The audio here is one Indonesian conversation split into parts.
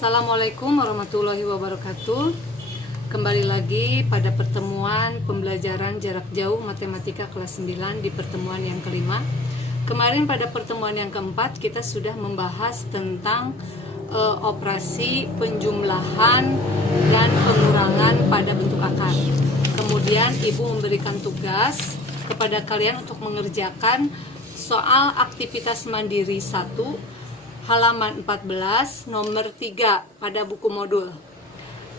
Assalamualaikum warahmatullahi wabarakatuh. Kembali lagi pada pertemuan pembelajaran jarak jauh matematika kelas 9 di pertemuan yang kelima. Kemarin pada pertemuan yang keempat kita sudah membahas tentang operasi penjumlahan dan pengurangan pada bentuk akar. Kemudian Ibu memberikan tugas kepada kalian untuk mengerjakan soal aktivitas mandiri 1 halaman 14 nomor 3 pada buku modul.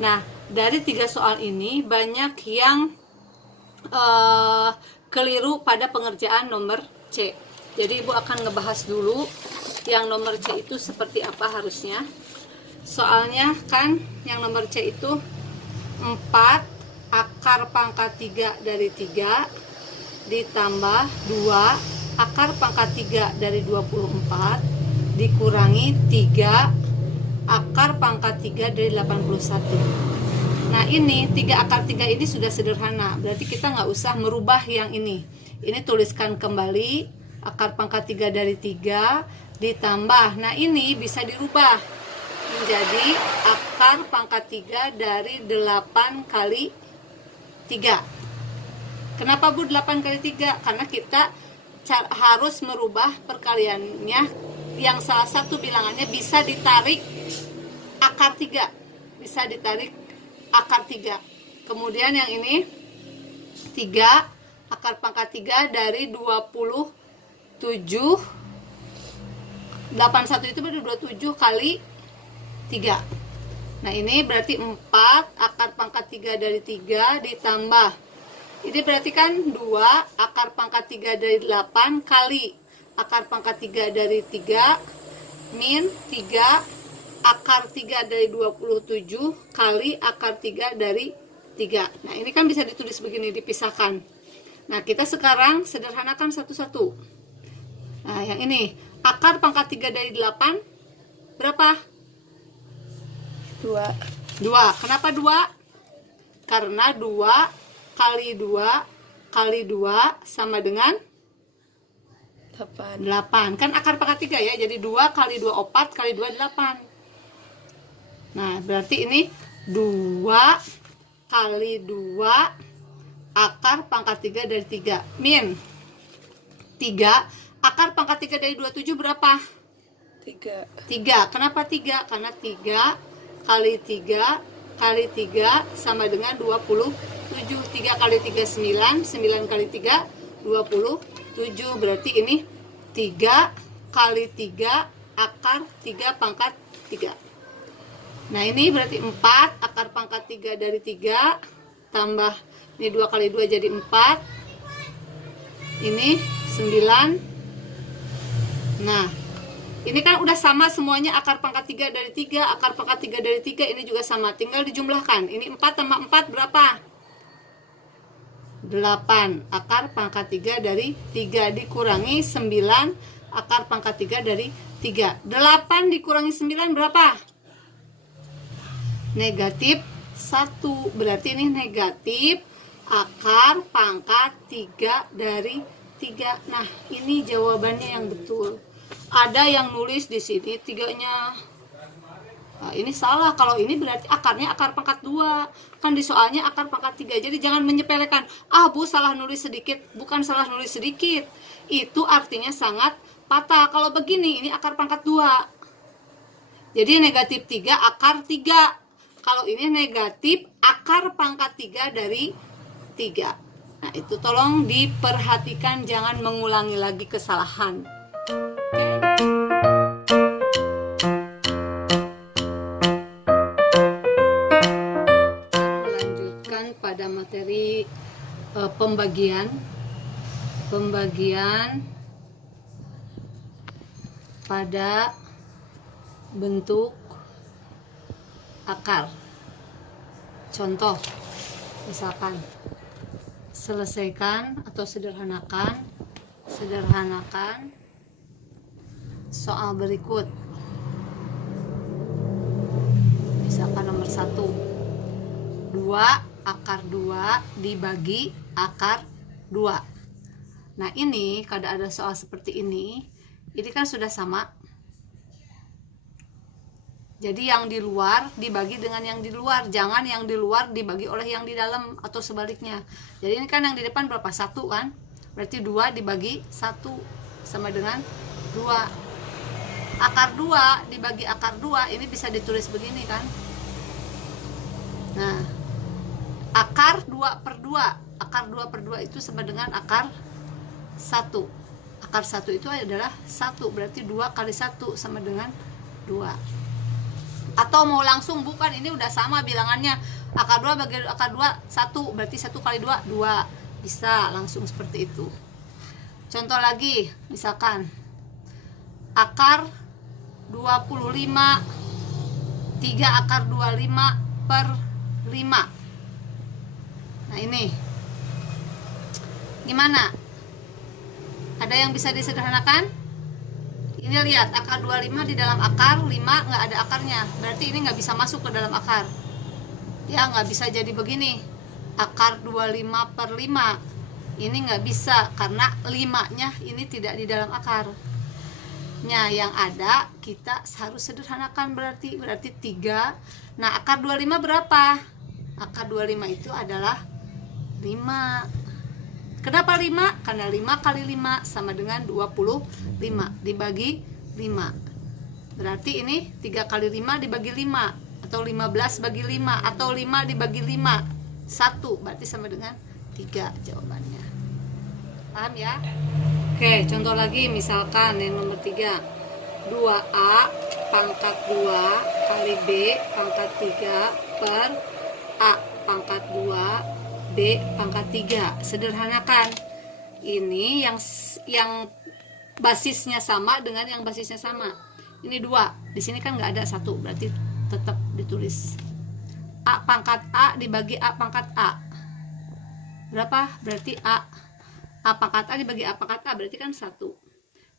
Nah, dari 3 soal ini banyak yang keliru pada pengerjaan nomor C. Jadi Ibu akan ngebahas dulu yang nomor C itu seperti apa harusnya. Soalnya kan yang nomor C itu 4 akar pangkat 3 dari 3 ditambah 2 akar pangkat 3 dari 24 dikurangi 3 akar pangkat 3 dari 81. Nah ini 3 akar 3 ini sudah sederhana, berarti kita nggak usah merubah yang ini. Ini tuliskan kembali akar pangkat 3 dari 3 ditambah, nah ini bisa dirubah menjadi akar pangkat 3 dari 8 kali 3. Kenapa Bu 8 kali 3? Karena kita harus merubah perkaliannya yang salah satu bilangannya bisa ditarik akar 3, bisa ditarik akar 3. Kemudian yang ini 3 akar pangkat 3 dari 27. 81 itu berarti 27 kali 3. Nah ini berarti 4 akar pangkat 3 dari 3 ditambah, ini berarti kan 2 akar pangkat 3 dari 8 kali akar pangkat 3 dari 3 min 3 akar 3 dari 27 kali akar 3 dari 3. Nah ini kan bisa ditulis begini, dipisahkan. Nah kita sekarang sederhanakan satu-satu. Nah yang ini akar pangkat 3 dari 8 berapa? 2. Kenapa 2? Karena 2 kali 2 kali 2 sama dengan 8. Kan akar pangkat 3 ya, jadi 2 kali 2 4 kali 2 8. Nah berarti ini 2 kali 2 akar pangkat 3 dari 3 min 3 akar pangkat 3 dari 27 berapa? 3. Kenapa 3? Karena 3 kali 3 kali 3 sama dengan 27. 3 kali 3 9, 9 kali 3 27, berarti ini 3 kali 3 akar 3 pangkat 3. Nah ini berarti 4 akar pangkat 3 dari 3 tambah ini 2 kali 2 jadi 4, ini 9. Nah ini kan udah sama semuanya, akar pangkat 3 dari 3 akar pangkat 3 dari 3 ini juga sama, tinggal dijumlahkan. Ini 4 tambah 4 berapa? 8 akar pangkat 3 dari 3 dikurangi 9 akar pangkat 3 dari 3. 8 dikurangi 9 berapa? Negatif 1. Berarti ini negatif akar pangkat 3 dari 3. Nah ini jawabannya yang betul. Ada yang nulis di sini 3-nya. Nah, ini salah. Kalau ini berarti akarnya akar pangkat 2. Kan di soalnya akar pangkat 3. Jadi jangan menyepelekan. Ah Bu salah nulis sedikit. Bukan salah nulis sedikit. Itu artinya sangat patah. Kalau begini ini akar pangkat 2. Jadi negatif 3 akar 3. Kalau ini negatif akar pangkat 3 dari 3. Nah itu tolong diperhatikan. Jangan mengulangi lagi kesalahan. Pada materi pembagian pada bentuk akar. Contoh, misalkan selesaikan atau sederhanakan soal berikut. Misalkan nomor 1, 2 akar 2 dibagi akar 2. Nah ini kalau ada soal seperti ini kan sudah sama. Jadi yang di luar dibagi dengan yang di luar, jangan yang di luar dibagi oleh yang di dalam atau sebaliknya. Jadi ini kan yang di depan berapa? 1 kan? Berarti 2 dibagi 1 sama dengan 2. Akar 2 dibagi akar 2 ini bisa ditulis begini kan. Nah, akar 2 per 2, akar 2 per 2 itu sama dengan akar 1. Akar 1 itu adalah 1, berarti 2 kali 1 sama dengan 2. Atau mau langsung, bukan, ini udah sama bilangannya. Akar 2 bagi akar 2 1, berarti 1 kali 2 2. Bisa langsung seperti itu. Contoh lagi, misalkan akar 25, 3 akar 25 per 5. Nah ini gimana? Ada yang bisa disederhanakan? Ini lihat, akar 25 di dalam akar 5 nggak ada akarnya, berarti ini nggak bisa masuk ke dalam akar. Ya nggak bisa jadi begini, akar 25 per 5 ini nggak bisa, karena 5-nya ini tidak di dalam akar. Nah, yang ada kita harus sederhanakan, berarti 3. Nah, akar 25 berapa? Akar 25 itu adalah 5. Kenapa 5? Karena 5 kali 5 sama dengan 25 dibagi 5. Berarti ini 3 kali 5 dibagi 5, atau 15 bagi 5, atau 5 dibagi 5 1, berarti sama dengan 3 jawabannya. Paham ya? Oke, contoh lagi, misalkan yang nomor 3, 2A pangkat 2 kali B pangkat 3 per A pangkat 2 B pangkat 3. Sederhanakan. Ini yang basisnya sama dengan yang basisnya sama. Ini 2. Di sini kan nggak ada 1, berarti tetap ditulis A pangkat A dibagi A pangkat A. Berapa? Berarti A pangkat A dibagi A pangkat A berarti kan 1.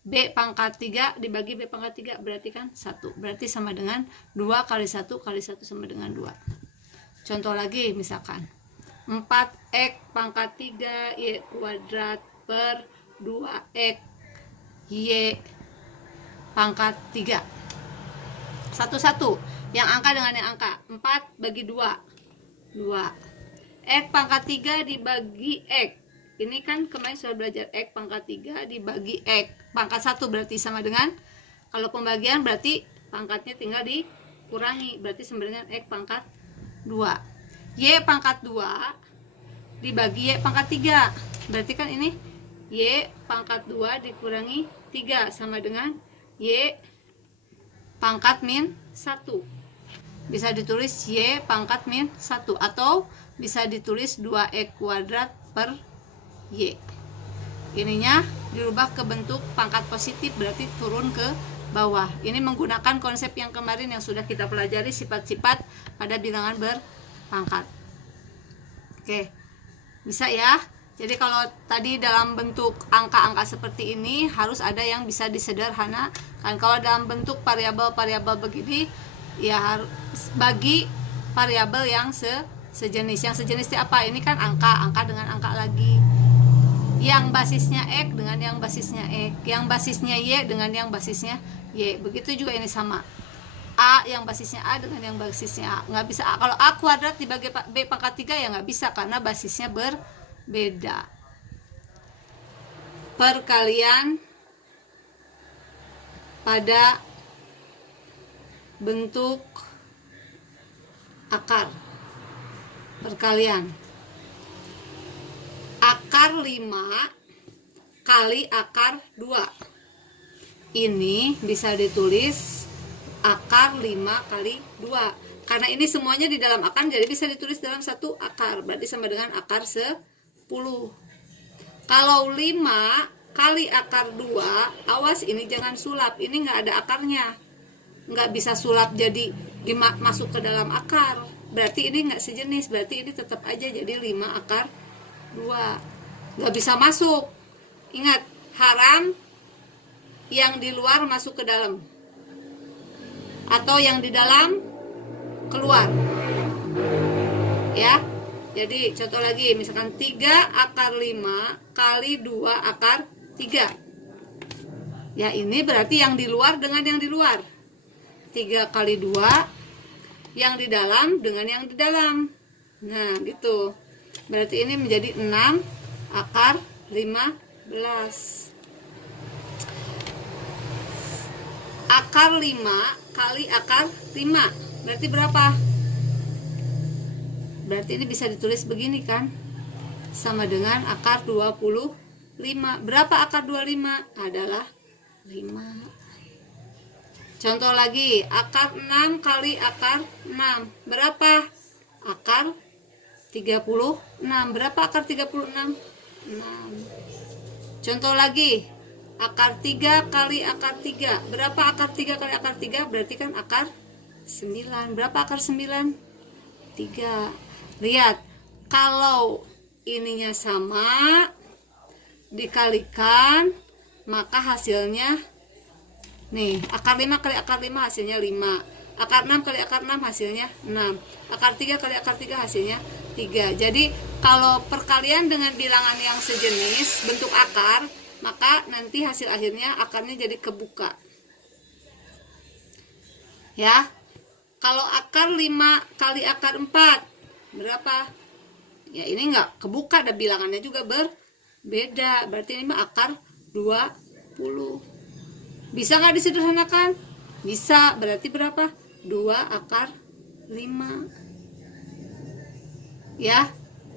B pangkat 3 dibagi B pangkat 3 berarti kan 1. Berarti sama dengan 2 kali 1 kali 1 sama dengan 2. Contoh lagi, misalkan 4x pangkat 3 Y kuadrat per 2x Y pangkat 3. Satu-satu, yang angka dengan yang angka. 4 bagi 2 X pangkat 3 dibagi X. Ini kan kemarin sudah belajar, X pangkat 3 dibagi X pangkat 1 berarti sama dengan, kalau pembagian berarti pangkatnya tinggal dikurangi, berarti sama dengan X pangkat 2. Y pangkat 2 dibagi Y pangkat 3, berarti kan ini Y pangkat 2 dikurangi 3 sama dengan Y pangkat min 1. Bisa ditulis Y pangkat min 1, atau bisa ditulis 2X kuadrat per Y. Ininya dirubah ke bentuk pangkat positif, berarti turun ke bawah. Ini menggunakan konsep yang kemarin yang sudah kita pelajari, sifat-sifat pada bilangan berpangkat. Oke, bisa ya. Jadi kalau tadi dalam bentuk angka-angka seperti ini harus ada yang bisa disederhanakan. Kalau dalam bentuk variabel-variabel begini ya harus bagi variabel yang sejenis. Yang sejenis itu apa? Ini kan angka dengan angka lagi. Yang basisnya X dengan yang basisnya X, yang basisnya Y dengan yang basisnya Y. Begitu juga ini sama. A yang basisnya A dengan yang basisnya A. Nggak bisa A. Kalau A kuadrat dibagi B pangkat 3 ya nggak bisa, karena basisnya berbeda. Perkalian pada bentuk akar. Perkalian akar 5 kali akar 2. Ini bisa ditulis akar 5 kali 2. Karena ini semuanya di dalam akar, jadi bisa ditulis dalam satu akar. Berarti sama dengan akar 10. Kalau 5 kali akar 2, awas ini jangan sulap. Ini nggak ada akarnya. Nggak bisa sulap jadi masuk ke dalam akar. Berarti ini nggak sejenis. Berarti ini tetap aja jadi 5 akar 2, nggak bisa masuk. Ingat, haram yang di luar masuk ke dalam, atau yang di dalam keluar ya. Jadi contoh lagi, misalkan 3 akar 5 kali 2 akar 3 ya, ini berarti yang di luar dengan yang di luar. 3 kali 2, yang di dalam dengan yang di dalam. Nah gitu, berarti ini menjadi 6 akar 15. Akar 5 kali akar 5 berarti berapa? Berarti ini bisa ditulis begini kan, sama dengan akar 25. Berapa akar 25? Adalah 5. Contoh lagi, akar 6 kali akar 6 berapa? Akar 36. Berapa akar 36? 6. Contoh lagi, akar 3 kali akar 3 berapa? Akar 3 kali akar 3 berarti kan akar 9. Berapa akar 9? 3. Lihat, kalau ininya sama dikalikan, maka hasilnya nih, akar 5 kali akar 5 hasilnya 5. Akar 6 kali akar 6 hasilnya 6. Akar 3 kali akar 3 hasilnya 3. Jadi kalau perkalian dengan bilangan yang sejenis bentuk akar, maka nanti hasil akhirnya akarnya jadi kebuka. Ya. Kalau akar 5 kali akar 4 berapa? Ya ini enggak kebuka, dan bilangannya juga berbeda. Berarti ini mah akar 20. Bisa nggak disederhanakan? Bisa. Berarti berapa? 2 akar 5. Ya,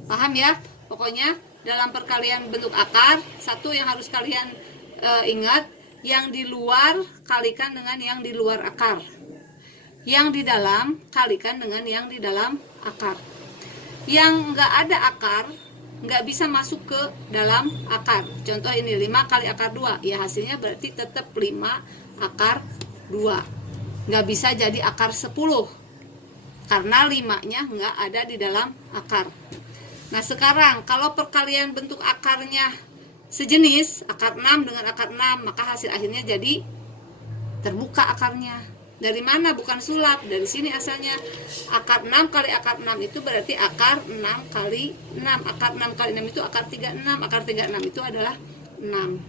paham ya? Pokoknya dalam perkalian bentuk akar, satu yang harus kalian ingat, yang di luar kalikan dengan yang di luar akar. Yang di dalam kalikan dengan yang di dalam akar. Yang nggak ada akar nggak bisa masuk ke dalam akar. Contoh ini 5 kali akar 2, ya hasilnya berarti tetap 5 akar 2. Nggak bisa jadi akar 10 karena 5-nya nggak ada di dalam akar. Nah sekarang kalau perkalian bentuk akarnya sejenis, akar 6 dengan akar 6, maka hasil akhirnya jadi terbuka akarnya. Dari mana? Bukan sulap, dari sini asalnya. Akar 6 kali akar 6 itu berarti akar 6 kali 6. Akar 6 kali 6 itu akar 36. Akar 36 itu adalah 6.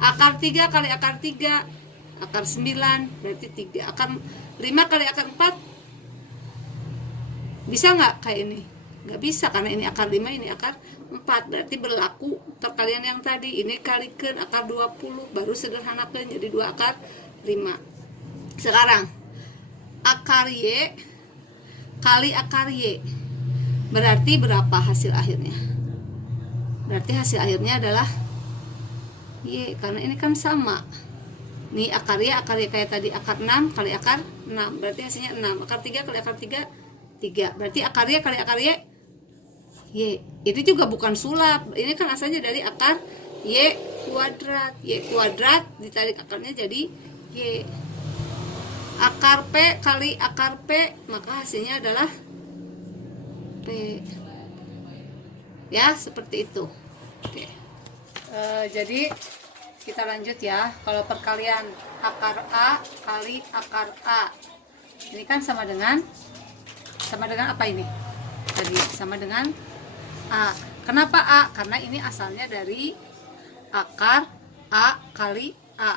Akar 3 kali akar 3, akar 9 berarti 3. Akar 5 kali akar 4 bisa nggak kayak ini? Nggak bisa, karena ini akar 5, ini akar 4. Berarti berlaku perkalian yang tadi. Ini kalikan akar 20, baru sederhanakan jadi 2 akar 5. Sekarang akar Y kali akar Y berarti berapa hasil akhirnya? Berarti hasil akhirnya adalah Y, karena ini kan sama. Nih akar Y kayak tadi, akar 6 kali akar 6 berarti hasilnya 6. Akar 3 kali akar 3, 3. Berarti akar Y kali akar Y, Y. Ini juga bukan sulap, ini kan asalnya dari akar Y kuadrat. Y kuadrat ditarik akarnya jadi Y. Akar P kali akar P, maka hasilnya adalah P. Ya, seperti itu. Oke. Jadi kita lanjut ya. Kalau perkalian akar A kali akar A, ini kan sama dengan apa ini? Tadi sama dengan A. Kenapa A? Karena ini asalnya dari akar A kali A.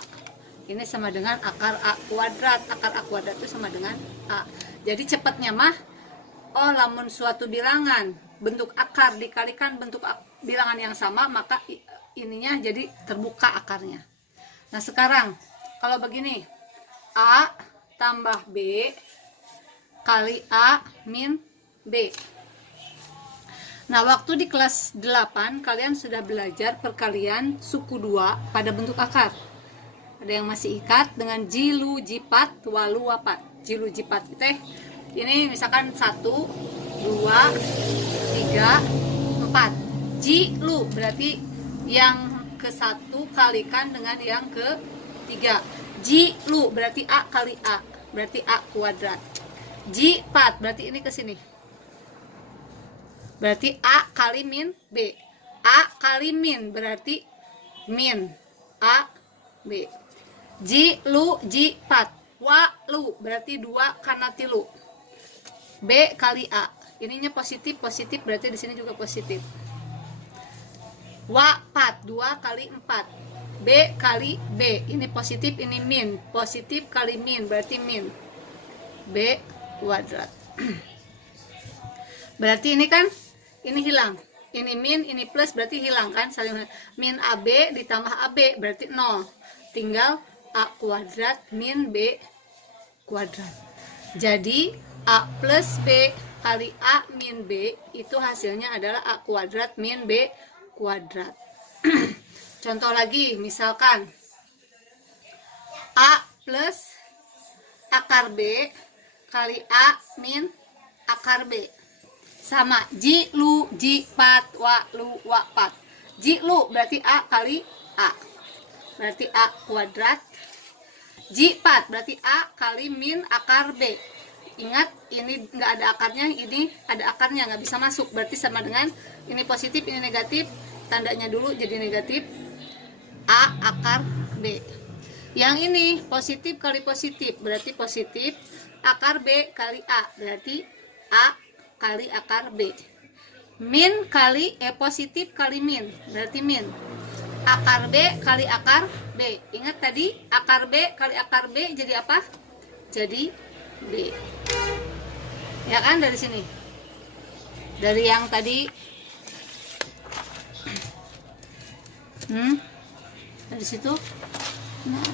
Ini sama dengan akar A kuadrat. Akar A kuadrat itu sama dengan A. Jadi cepatnya mah, oh lamun suatu bilangan bentuk akar dikalikan bentuk bilangan yang sama, maka ininya jadi terbuka akarnya. Nah sekarang kalau begini, A tambah B kali A min B. Nah waktu di kelas 8 kalian sudah belajar perkalian suku 2 pada bentuk akar. Ada yang masih ikat dengan jilu jipat walu wapat. Jilu jipat teh ini misalkan 1 2 3 4. Jilu berarti yang ke 1 kalikan dengan yang ke 3. Jilu berarti A kali A, berarti A kuadrat. Jipat berarti ini ke sini, berarti A kali min B. A kali min berarti min A B. Jilu jipat walu berarti 2 karena tilu. B kali A, ininya positif berarti di sini juga positif. Wapat 2 kali 4. B kali B. Ini positif, ini min. Positif kali min, berarti min. B kuadrat. Berarti ini kan, ini hilang. Ini min, ini plus, berarti hilang kan? Saling min AB ditambah AB, berarti 0. Tinggal A kuadrat min B kuadrat. Jadi, A plus B kali A min B, itu hasilnya adalah A kuadrat min B kuadrat. Contoh lagi, misalkan A plus akar B kali A min akar B sama Ji Lu Ji Pat Wa Lu Wa Pat. Ji Lu berarti A kali A, berarti A kuadrat. Ji Pat berarti A kali min akar B. Ingat, ini nggak ada akarnya, ini ada akarnya, nggak bisa masuk, berarti sama dengan ini positif, ini negatif, tandanya dulu jadi negatif. A akar B. Yang ini positif kali positif, berarti positif. Akar B kali A, berarti A kali akar B. Min kali positif kali min, berarti min. Akar B kali akar B. Ingat tadi akar B kali akar B jadi apa? Jadi B. Ya kan, dari sini. Dari yang tadi dari situ. Nah,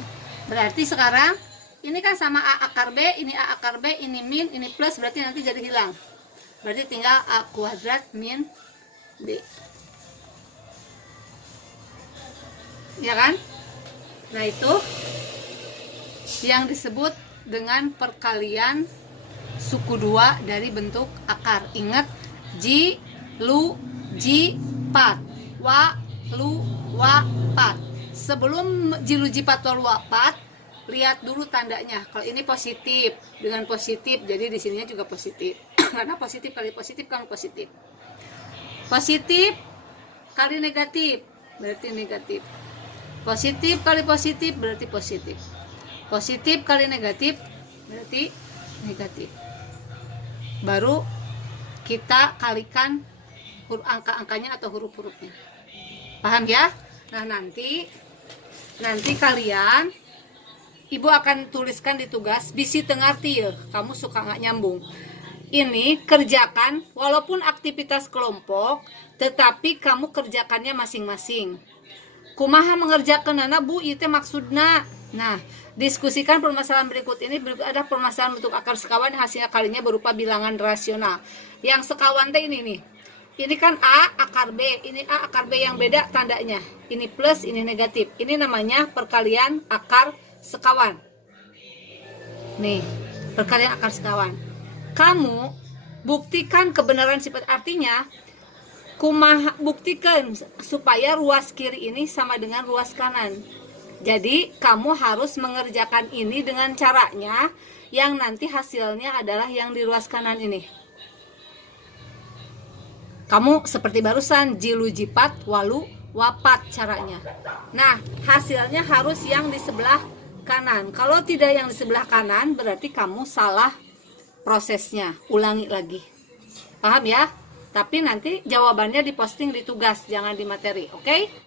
berarti sekarang ini kan sama A akar B, ini A akar B, ini min, ini plus, berarti nanti jadi hilang. Berarti tinggal A kuadrat min B. Ya kan? Nah, itu yang disebut dengan perkalian suku 2 dari bentuk akar. Ingat, Ji, Lu, Ji, Pat. Wa, Lu, Wa, Pat. Sebelum Ji, Lu, Ji, Pat, Wa, Lu, Wa, Pat, lihat dulu tandanya. Kalau ini positif, dengan positif, jadi di sininya juga positif. Karena positif kali positif kan positif. Positif kali negatif, berarti negatif. Positif kali positif, berarti positif. Positif kali negatif, berarti negatif. Baru kita kalikan angka-angkanya atau huruf-hurufnya. Paham ya? Nah, nanti kalian, Ibu akan tuliskan di tugas bisi tengarti ya. Kamu suka nggak nyambung. Ini kerjakan walaupun aktivitas kelompok, tetapi kamu kerjakannya masing-masing. Kumaha mengerjakan anak Bu, itu maksudnya. Nah, diskusikan permasalahan berikut ini. Ada permasalahan bentuk akar sekawan, hasilnya kalinya berupa bilangan rasional. Yang sekawan teh ini nih. Ini kan A akar B, ini A akar B yang beda tandanya. Ini plus, ini negatif. Ini namanya perkalian akar sekawan. Nih, perkalian akar sekawan. Kamu buktikan kebenaran sifat, artinya kumaha buktikan supaya ruas kiri ini sama dengan ruas kanan. Jadi kamu harus mengerjakan ini dengan caranya yang nanti hasilnya adalah yang di ruas kanan ini. Kamu seperti barusan, Jilu Jipat Walu Wapat caranya. Nah, hasilnya harus yang di sebelah kanan. Kalau tidak yang di sebelah kanan, berarti kamu salah prosesnya. Ulangi lagi. Paham ya? Tapi nanti jawabannya diposting di tugas, jangan di materi, oke?